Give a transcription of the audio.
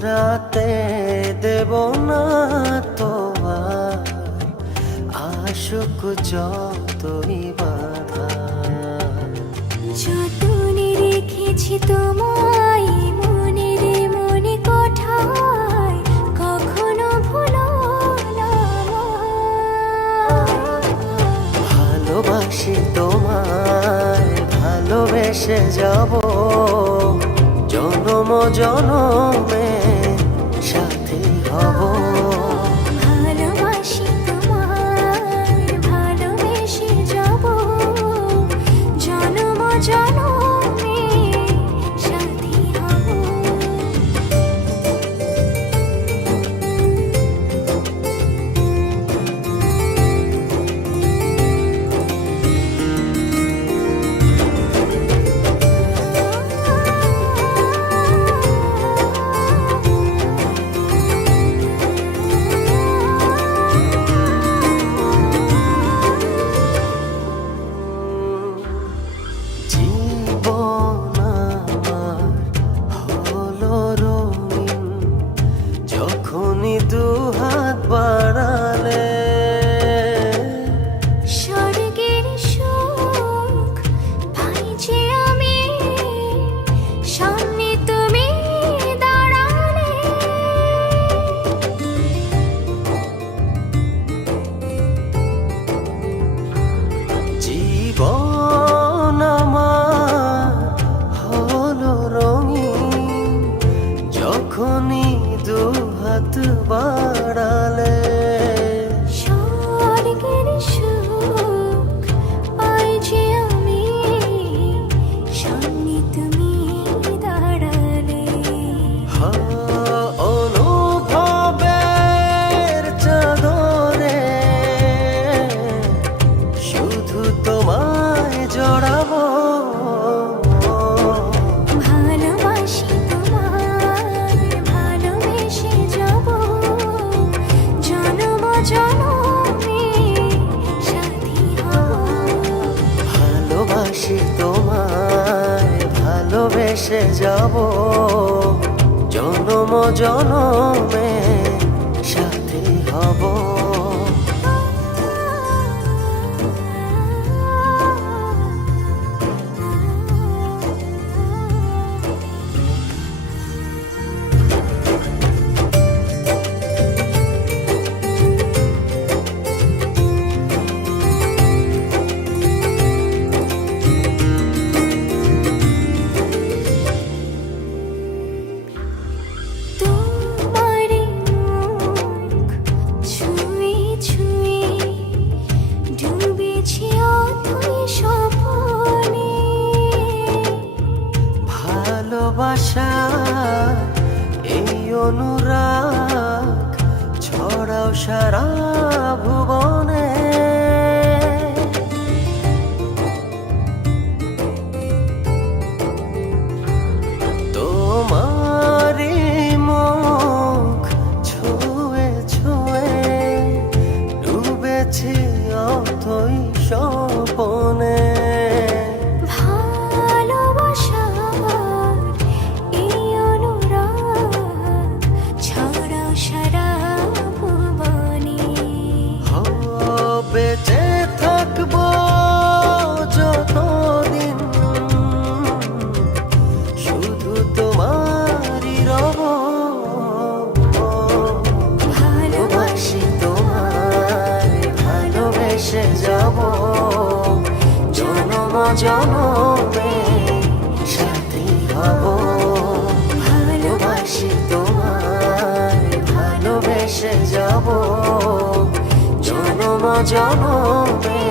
হারাতে দেব না তো আর আশুক যতই বাধা। যতনে রেখেছি তোমায় মনের মনে কোঠায়, কখনো ভুলো না আমায়। ভালোবাসি তোমায়, ভালোবেসে যাব জনম জনমে সাথী হব। ভালোবাসি তোমায়, ভালোবেসে যাব জনম জনমে সাথী হব। জীবন আমার হলো রঙিন যখনই দুহাত বাড়ালে। স্বর্গের সুখ পাই যে আমি, সামনে তুমি দাঁড়ালে। জীবন আমার হলো রঙিন যখনই দুহাত বাড়ালে। স্বর্গের সুখ পাই যে আমি, সামনে তুমি দাঁড়ালে। অনুভবের চাদরে শুধু তোমায় জড়াবো। ভালোবাসি তোমায়, ভালোবেসে যাব জনম জনমে সাথী হব। ভালোবাসি তোমায়, ভালোবেসে যাব জনম জনমে সাথী হব। তোমার মুখ ছুঁয়ে ছুঁয়ে ডুবেছি অথই স্বপ্নে। ভালোবাসা এই অনুরাগ ছড়াও সারা ভুবনে। তোমারই মুখ ছুঁয়ে ছুঁয়ে ডুবেছি অথই স্বপনে। ভালোবাসার এই অনুরাগ ছড়াও সারা ভুবনে। বেঁচে থাকবো যতদিন শুধু তোমারই রব। ভালোবাসি তোমায়, ভালোবেসে যাব জনম জনমে সাথী হব। ভালোবাসি তোমায়, ভালোবেসে যাব জনম জনমে